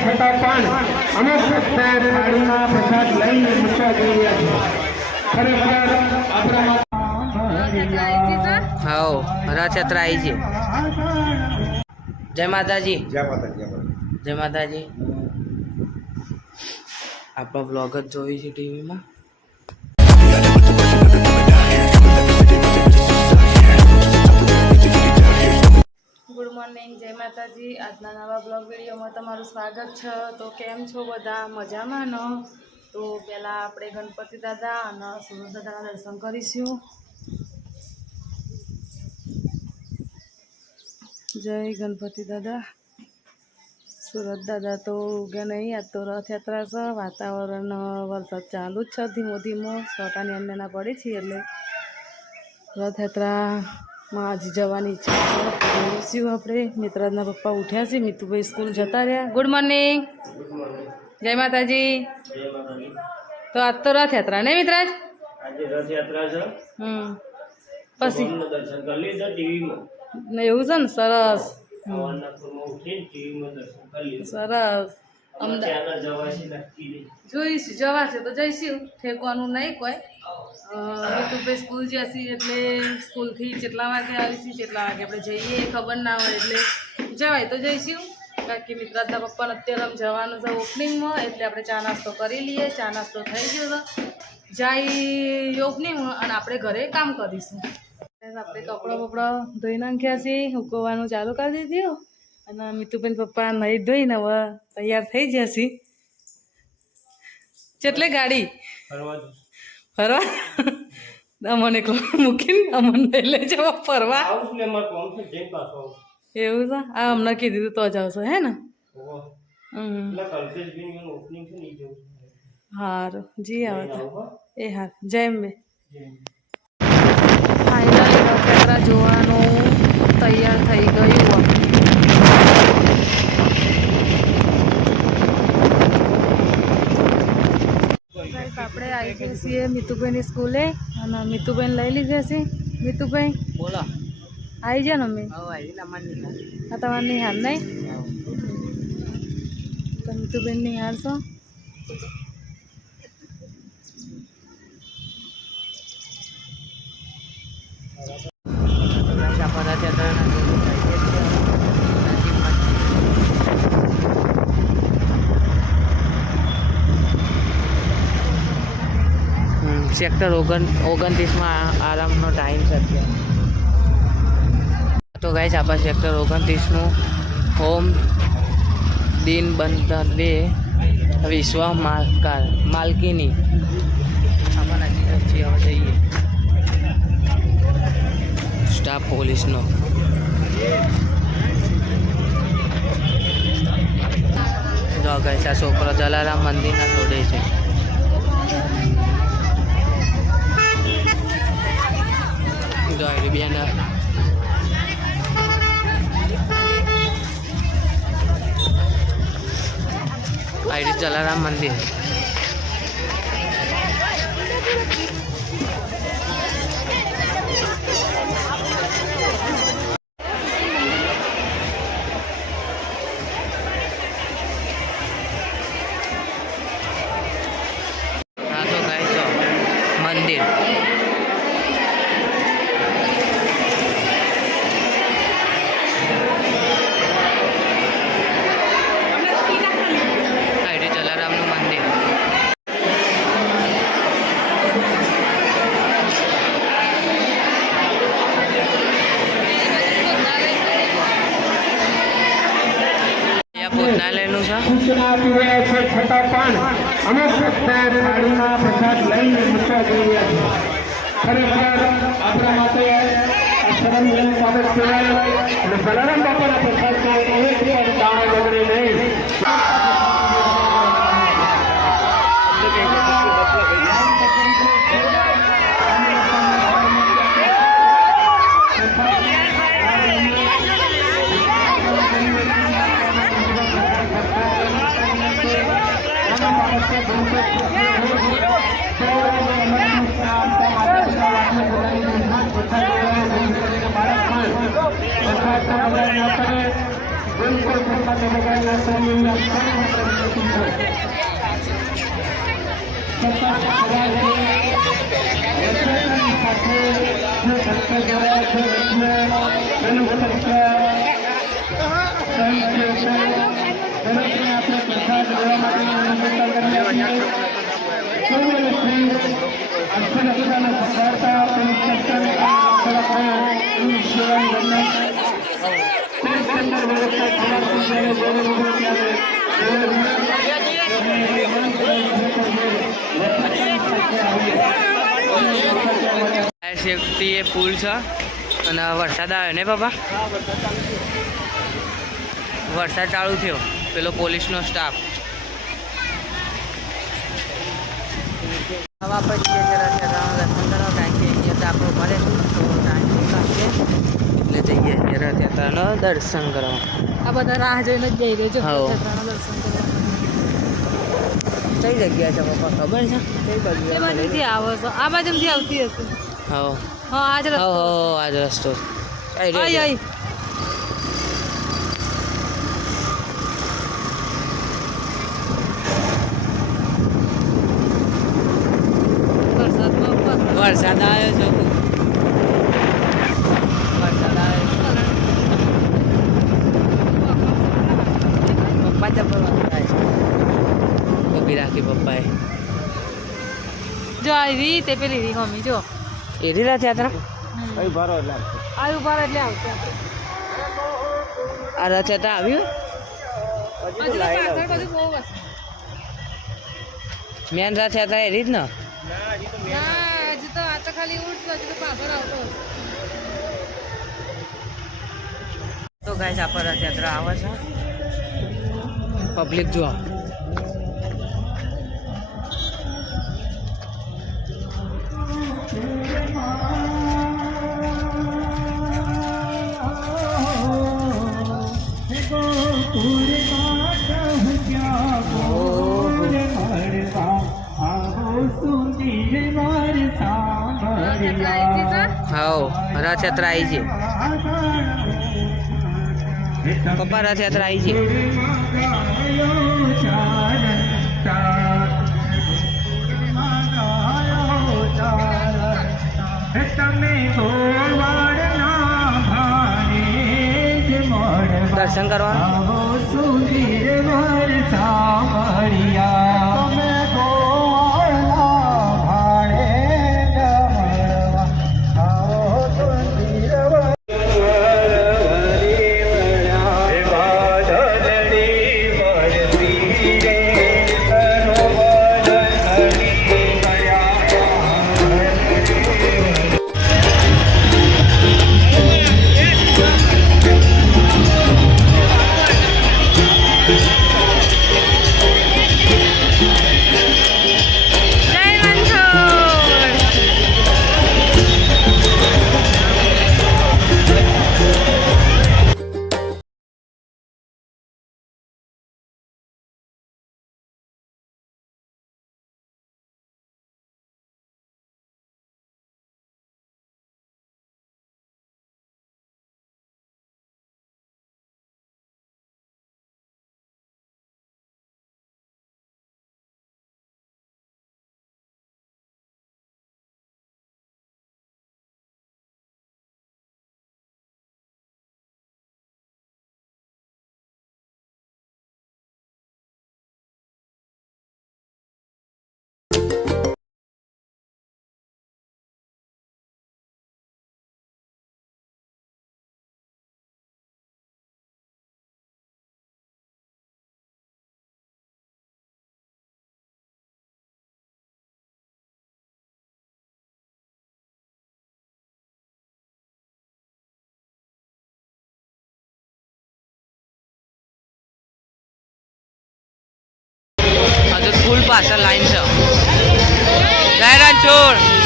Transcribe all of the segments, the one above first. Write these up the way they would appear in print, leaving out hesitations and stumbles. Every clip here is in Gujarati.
છતાં પણ અમુક ભક્તો થાળીમાં પ્રસાદ લઈને મૂકવા જોઈએ. ખરેખર આપણા હાઉ રથયાત્રા આવી છે. જય માતાજી. જય માતાજી. જય માતાજી. આપણો બ્લોગ જ જોઈ છે ટીવીમાં. ગુડ મોર્નિંગ, જય માતાજી. આજના નવા બ્લોગ વિડીયોમાં તમારું સ્વાગત છે. તો કેમ છો બધા? મજામાં ન? તો પહેલાં આપણે ગણપતિ દાદા અને સુરત દાદાના દર્શન કરીશું. જય ગણપતિ દાદા. સુરત દાદા તો ઉગ્યા નહીં. આજ તો રથયાત્રા છે. વાતાવરણ વરસાદ ચાલુ જ છે, ધીમો ધીમો સોટાની અંદરના પડી છે. એટલે રથયાત્રામાં આજે જવાની ઈચ્છા છે. જોઈશું આપણે. મિત્રાજના પપ્પા ઉઠ્યા છે, મિતુભાઈ સ્કૂલ જતા રહ્યા. ગુડ મોર્નિંગ, જય માતાજી. તો આજ તો રથયાત્રા નહીં મિત્રાજ? આજે રથયાત્રા છે. પછી દર્શન કરી લીધા ટીવીમાં. એવું છે ને? સરસ સરસ. જોઈશું, જવાશે તો જઈશું. ઠેકવાનું નહીં કોઈ. મિતુભાઈ સ્કૂલ જશે એટલે સ્કૂલથી કેટલા વાગે આવીશું, કેટલા વાગે આપણે જઈએ ખબર ના હોય, એટલે જવાય તો જઈશું. બાકી મિત્રાજના પપ્પાને અત્યારે આમ જવાનું છે ઓપનિંગમાં, એટલે આપણે ચા નાસ્તો કરી લઈએ. ચા નાસ્તો થઈ ગયો તો જાય ઓપનિંગમાં અને આપણે ઘરે કામ કરીશું. આપણે કપડાં બપડા ધોઈ નાખ્યા છે, ઉકવવાનું ચાલુ કરી દીધું. અને મિતુભાઈ પપ્પા નહીં ધોઈને હવે તૈયાર થઈ જશે. કેટલે ગાડી ફરવા અમને એકલો મૂકીને અમને લઈ જવા ફરવા. એવું છે? આ અમને કીધું તો જ આવશો હે ને? સારું જી આવે એ હા. જય અંબે. ફાઇનલી રથયાત્રા જોવાનું તૈયાર થઈ ગયું. આપણે આવી ગયા છીએ મિતુભાઈની સ્કૂલે અને મિતુભાઈને લઈ લીધા છે. મિતુભાઈ બોલો. આવી જાય ને અમે? હા, તમારે નિહાર નહીં? તો મિતુભાઈ નિહારશો. સેક્ટર 29માં આરામનો ટાઈમ છે અત્યારે. તો ગાઈસ આપણે સેક્ટર 29નું હોમ દિન બંધવે વિશ્વ માલકીની આપણે નજીક છીએ. હવે જઈએ. સ્ટાફ પોલીસનો જો ગાઈસ આ છોકરો જલારામ મંદિરના જોડે છે. બેનર આઈડી જલારામ મંદિર. હા તો ગાઈસ જો મંદિર. ભોજનાલયનું છે. સૂચના આપી રહ્યા છે છતાં પણ અમુક ભક્તો થાળીમાં પ્રસાદ લઈને મૂકવા જોઈએ. ખરેખર આપણા માટે શરમજનક બાબત કહેવાય. અને જલારામ બાપાના પ્રસાદ એક રૂપિયાનો દાણો બગડે નહીં. બિલકુલ ખોટા વગરના સૌની ફાયર સેફટી એ પુલ છે અને વરસાદ આવ્યો ને બાબા વરસાદ ચાલુ થયો પેલો પોલીસનો સ્ટાફ હવે આપણે જઈએ દર્શન કરવા કારણ કે અહીંયા તો આપણું મળે તો ટાઈમ લાગશે એટલે જઈએ રથયાત્રાનો દર્શન કરવા આ બધા રાહ જોઈને જ જઈ રહેજો હા. રથયાત્રાના દર્શન કરવા કઈ જગ્યા છે પપ્પા ખબર છે કઈ એ બાજુ બાજુથી આવો છો આ બાજુથી આવતી હશે હા હા આજ રસ્તો આજ રસ્તો આઈ આઈ વરસાદમાં ઉપર વરસાદ આવ્યો છે વરસાદ આવ્યો પપ્પા ચપ્પલ થાય છે ઊભી રાખી પપ્પાએ જો આવી તે પેલી રી મમ્મી જો એરી રથયાત્રા આ ઉભા રહો એટલે આવશે આ રથયાત્રા આવ્યું હજુ તો પાછળ બધું બહુ હશે મેન રથયાત્રા એરી જ ને ના હજુ તો આ તો ખાલી ઉઠ હજુ તો પાછળ આવતો હશે તો ગાઈસ આપણે રથયાત્રા આવે છે પબ્લિક જુઓ હા રથયાત્રા આવી છે પપ્પા રથયાત્રા આવી છે દર્શન હજુ ફૂલ પાછળ લાઈન છે જય રણછોડ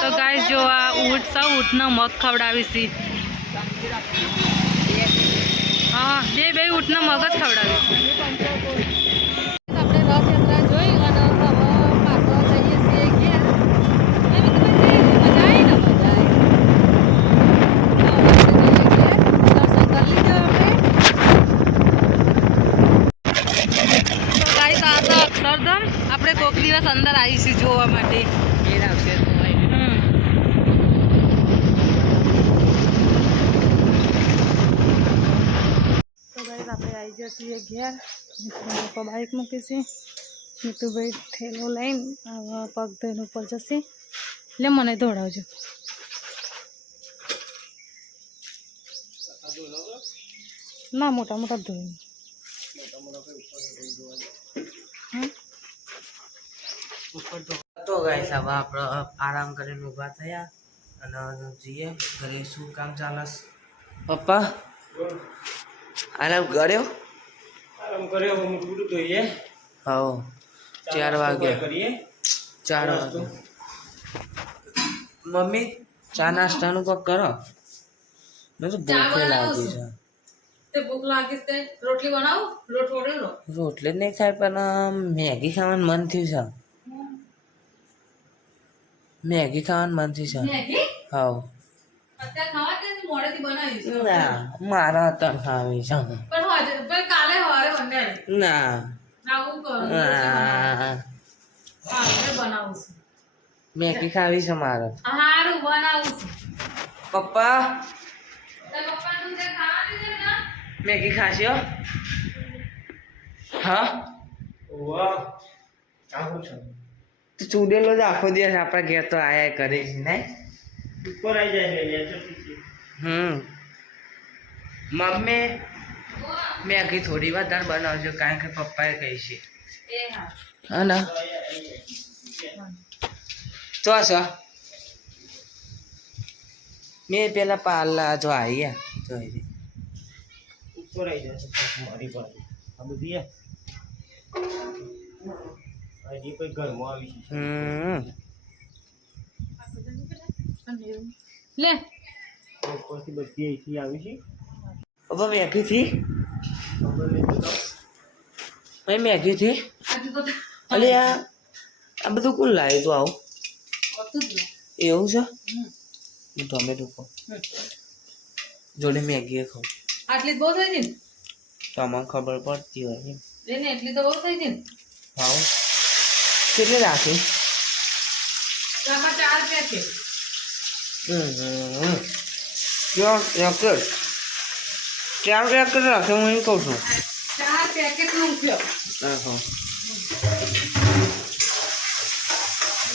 તો ગાઈસ જો આ ઊંટ સૌ ઊંટના મગ ખવડાવીશી. હા બે ઊંટના મગ જ ખવડાવીશી. આપણે રથયાત્રા જોઈ અને હવે પાછળ જઈએ છીએ ઘેર. મજા આવી ને મજા આવી. તો ગાઈસ આ તો અક્ષરધામ આપણે કોક દિવસ અંદર આવીશું જોવા માટે. ઘેર આવશે તો તો ગાઈસ આપણે આવી ગયા છીએ ઘેર. મિત્રો બાઇક મૂકીશી. મીતુભાઈ થેલો લઈને પગ ધોઈને ઉપર જશે. એટલે મને દોડાવજો. ના મોટા મોટા ધોઈને. તો ગાઈસ હવે આપણે આરામ કરીને ઊભા થયા અને જઈએ ઘરે. શું કામ ચાલે પપ્પા? આરામ કર્યો? આરામ કર્યો હું પૂરું જોઈએ. હા 4 વાગે. કરીએ 4 વાગે. મમ્મી ચા નાસ્તાનું કોક કરો. મને તો ભૂખ લાગી છે. તે ભૂખ લાગી તે રોટલી બનાવો. લોટ વળેલો રોટલી જ નહીં ખાય પણ મેગી ખાવાનું મન થયું છે. મેગી ખાવાનું મન થયું છે. મેગી હા અત્યારે ખાવા તે મોડેથી બનાવી છે. ના મારા તો ખાવી છે. પણ આજે ભાઈ કાલે સવારે બને ના આવું કરો. ના આજે બનાવું છું. મેગી ખાવી છે મારે. હારું બનાવું છું. પપ્પા તે પપ્પા તું જે ખાવાની છે ને મેગી ખાશો? હા વાહ આવું છે તો ચૂડેલો જ આખો દિવસ આપણા ઘેર તો આયા કરે છે ને. ઉપર આવી જાય છે નેચર થી. મમ્મી મેગી થોડી વધારે બનાવજો કારણ કે પપ્પાએ કહી છે. એ હા હા ના તો મેં પેલા પાર્લા જો આવી જોઈ ઉપર આવી જાય છે મારી પાસે આ બધી હજી કોઈ ઘરમાં આવી છે. લે ઉપરથી બધી અહીંથી આવી છે. પપ્પા મેગી થી મેગી થી આજે તો અલે આ બધું કોણ લાવ્યું તું આવું? હતું જ એવું છે? ટોમેટો ખાઉં જોડે મેગી ખાઉં આટલી જ બહુ થઈ ને. તો આમાં ખબર પડતી હોય ને. એને એટલી તો બહુ થઈ ને. ખાઉં કેટલી રાખી? આમાં 4 પેકેટ. ચાર પેકેટ રાખે હું એમ કહું છું. 4 પેકેટ નો ઉપયોગ.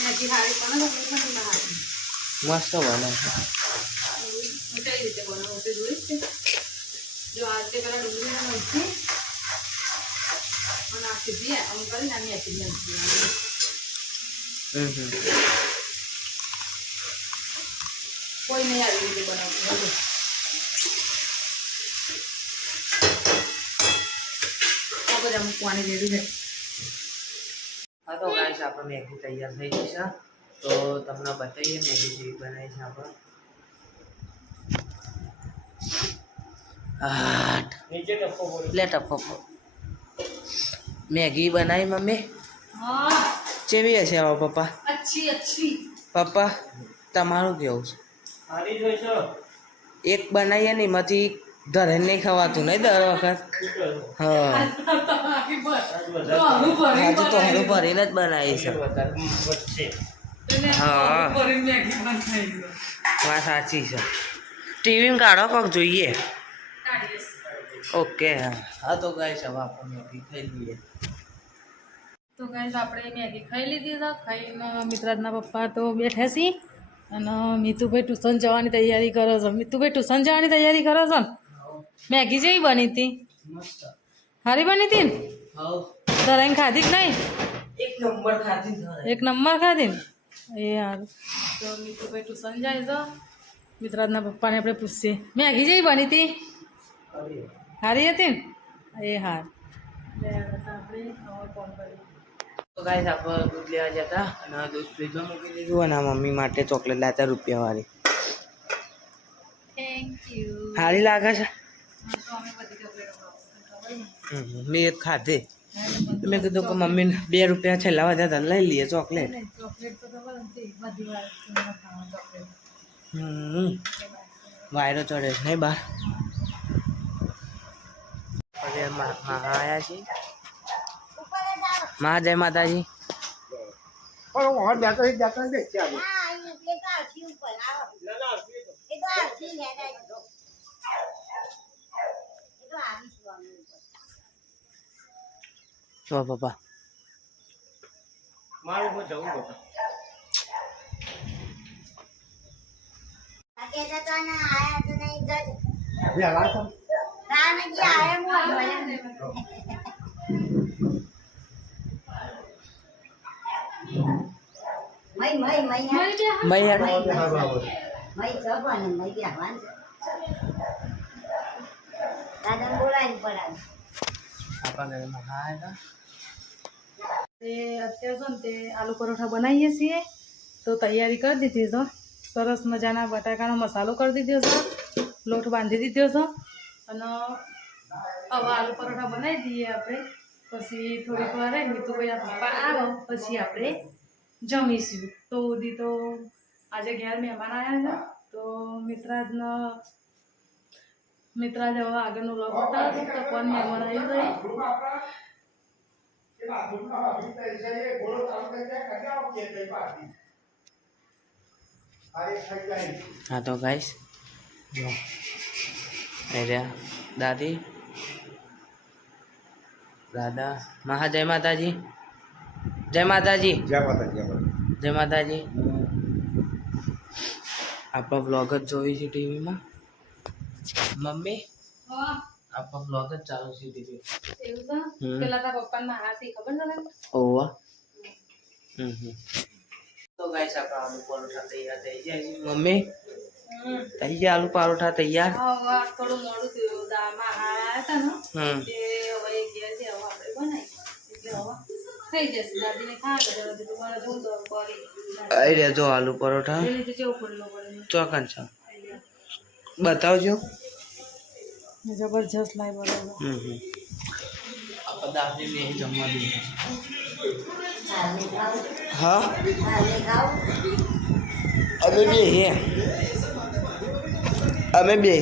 મેગી હારી પણ મસ્ત બને છે. કઈ રીતે બનાવું તે જોઈશ છે. જો આજે પેલા ડુંગળી નાખી અને નાખી દઈએ આમ કરી નાની આપી નાખી. કોઈ નહીં આવી રીતે બનાવતું. આપણે મૂકવાની રેડી છે. હા તો ગાઈસ આપણે મેગી તૈયાર થઈ ગઈ છે. તો તમને બતાવીએ મેગી જેવી બનાવી છે આપણે. નીચે ટપકો બોલો. લે ટપકો મેગી બનાવી મમ્મી હા કેવી હશે હવે પપ્પા? अच्छी अच्छी. પપ્પા તમારું કેવું છે? સારી જ હોય છે. એક બનાવીએ ને એમાંથી ધરે નહીં ખવાતું નહીં દર વખત હા આજે તો હરું ભરીને જ બનાવી છે હા વાત સાચી છે ટીવીમાં કાઢો કોક જોઈએ ઓકે હા તો ગાઈસ હવે આપણે મેગી ખાઈ લઈએ તો ગાઈસ આપણે મેગી ખાઈ લીધી છે. ખાઈને મિત્રાજના પપ્પા તો બેઠા છીએ અને મીતુભાઈ ટ્યુશન જવાની તૈયારી કરો છો. મીતુભાઈ ટ્યુશન જવાની તૈયારી કરો છો ને? મેગી જેવી બની હતી? સારી બની હતી ને? ધરાઈને ખાધી જ નહીં? એક નંબર ખાધી ને? એ સારું. તો મીતુભાઈ ટ્યુશન જાય છે. મિત્રાજના પપ્પાને આપણે પૂછીએ મેગી જેવી બની હતી? સારી હતી ને? એ હાર આપણે ફોન કરીએ. તો ગાઈસ આપણે દૂધ લેવા જતા અને દૂધ ફ્રીજમાં મૂકી દીધું અને મમ્મી માટે ચોકલેટ લાવતા રૂપિયાવાળી. Thank you. સારી લાગે છે? તો અમે બધી ચોકલેટો મેં એક ખાધી મેં કીધું કે મમ્મીને 2 રૂપિયા છેલ્લા વધ્યા હતા લઈ લઈએ ચોકલેટ. ચોકલેટ તો ખબર નથી બધી વાર ચોકલેટ વાયરો ચડે છે નહીં બહાર. હવે મહા આવ્યા છીએ. મહા જય માતાજી. ચો પપ્પા મારું કોઈ જવું નતું. ભાઈ યાર આપણા ઘરે મહા આવ્યા. તે અત્યારે છે ને તે આલુ પરોઠા બનાવીએ છીએ તો તૈયારી કરી દીધી છે. સરસ મજાના બટાકાનો મસાલો કરી દીધો છે, લોટ બાંધી દીધો છે અને હવે આલુ પરોઠા બનાવી દઈએ આપણે. પછી થોડીક વાર રહી મીતુભાઈ પપ્પા આવો પછી આપણે જમીશું. તો સુધી તો આજે ઘેર મહેમાન આવ્યા છે તો મિત્રાજ હવે આગળનું વ્લોગ બતાવે તો કોણ મહેમાન આવી જાય. હા તો ગાઈસ દાદી દાદા મહા જય માતાજી. જય માતાજી. જય માતાજી. આપણો બ્લોગ જ જોઈ છે ટીવીમાં. મમ્મી આપણો બ્લોગ જ ચાલુ છે ટીવી. એવું છે? પેલા તારા પપ્પાના હાથી ખબર છે ને? ઓવા તો ગાઈસ આપણા આલુ પરોઠા તૈયાર થઈ જાય છે. મમ્મી થઈ ગયા આલુ પરોઠા તૈયાર? હવે થોડું મોડું થયું. દાળમાં આવ્યા હતા ને તે હવે ઘેર છે હવે આપણે બનાવી એટલે હવે થઈ જશે. દાદીને ખાવા તો બને જોઉં તો કરી આવી રહ્યા જો આલુ પરોઠા એ રીતે કેવું પડેલો પડે ચોકન છે બતાવજો. જબરજસ્ત લાય બરોબર. આપણે દાદી ને જમવા દઈએ. હા અમે બે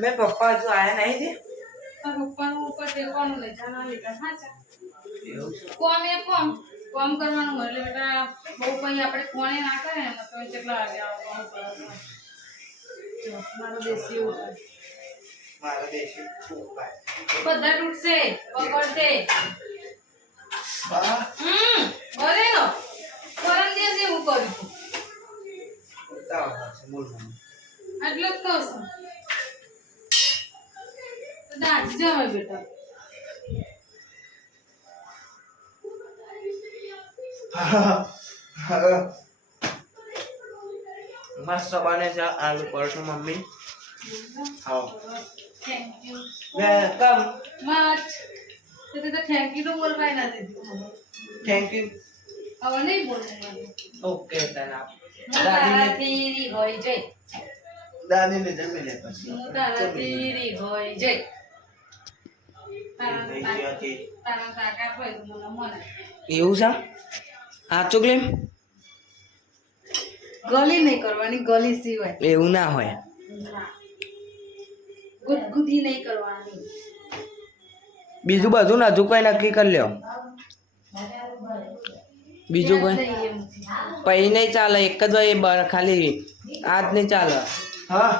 મેં પપ્પા જો આયા નહીં છે. પપ્પાનું ઉપર ટેકવાનું નહીં જાના લીધા સાચા કોમ એ કોમ કરવાનું હોય એટલે બેટા બહુ કઈ આપણે કોણે ના કરે ને તો કેટલા વાગે આવવાનું મારો દેશી એવું મારા દેશી બધા તૂટશે પકડશે. અરે નો પરમ દિવસે એવું કર્યું એટલે જ કહું છું. દાદી જવાય બેટા. મસ્ત બને છે આલુ પરોઠા મમ્મી. હા થેન્ક યુ વેલકમ. મચ તો થેન્ક યુ તો બોલવાય ના દીધું. Thank you. હવે નહીં બોલવું. ઓકે તને તારાથી હોય જય. દાદીને જમી લે પછી હું તારાથી હોય જય. તારા તાકાત હોય તો મને મને. એવું છે? આ ચોકલેમ ગલી નહીં કરવાની, ગલી સિવાય એવું ના હોય. ગુદગુદી નહીં કરવાની. બીજું બધું નતું કોઈ નક્કી કરી લ્યો. બીજું કોઈ પૈ નહીં ચાલે, એક જ હોય ખાલી આજ નહીં ચાલે. હા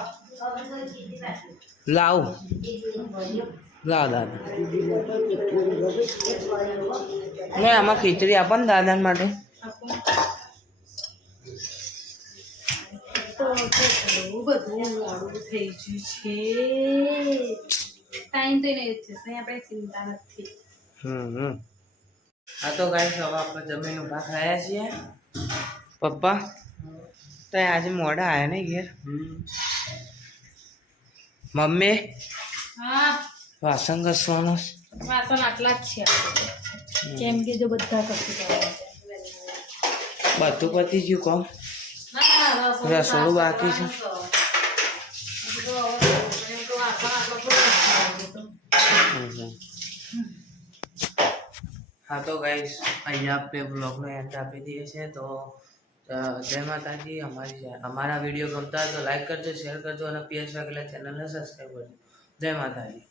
લાવ લાવ દાદા નહીં આમાં ખીચડી આપો ને દાદા માટે. તો બધું મોડું થઈ ગયું છે. ટાઈમ તો નહીં જ છે, આપણે ચિંતા નથી. હા તો ગાઈસ હવે આપણે જમીન ઉભા થયા છીએ. પપ્પા તો આજે મોડા આવ્યા ને ઘેર. મમ્મી હા વાસણ ઘસવાનો વાસણ આટલા જ છે કેમ કે જો બધા કશું બધું પતી ગયું કોમ. રસોડું બાકી છે. હા તો ગાઈસ અહીંયા આપણે બ્લોગનો એન્ડ આપી દઈએ છીએ. તો જય માતાજી. અમારા વિડીયો ગમતા હોય તો લાઈક કરજો, શેર કરજો અને PS વાઘેલા ચેનલને સબસ્ક્રાઈબ કરજો. જય માતાજી.